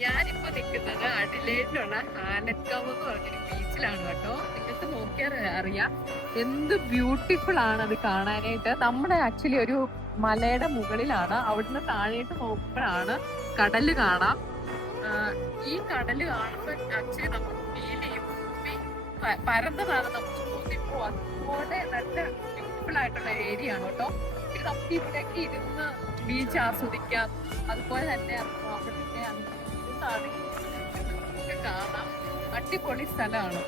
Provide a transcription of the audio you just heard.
ഞാനിപ്പോ നിൽക്കുന്നത് അഡിലേഡിലുള്ള ഹാനക്കാവ് എന്ന് പറഞ്ഞൊരു ബീച്ചിലാണ് കേട്ടോ. നിങ്ങൾക്ക് നോക്കിയാൽ അറിയാം എന്ത് ബ്യൂട്ടിഫുൾ ആണ് അത് കാണാനായിട്ട്. നമ്മുടെ ആക്ച്വലി ഒരു മലയുടെ മുകളിലാണ്. അവിടുന്ന് താഴേട്ട് നോക്കുമ്പോഴാണ് കടല് കാണാം. ഈ കടല് കാണുമ്പോൾ ആക്ച്വലി നമുക്ക് ഫീൽ ചെയ്യും പരന്നതാണ് നമുക്ക് തോന്നിപ്പോ. അതുപോലെ നല്ല ബ്യൂട്ടിഫുൾ ആയിട്ടുള്ള ഏരിയ ആണ് കേട്ടോ. നമുക്ക് ഇവിടേക്ക് ഇരുന്ന് ബീച്ച് ആസ്വദിക്കാം. അതുപോലെ തന്നെ അവിടുത്തെ കാണാം. അടിപൊളി സ്ഥലമാണ്.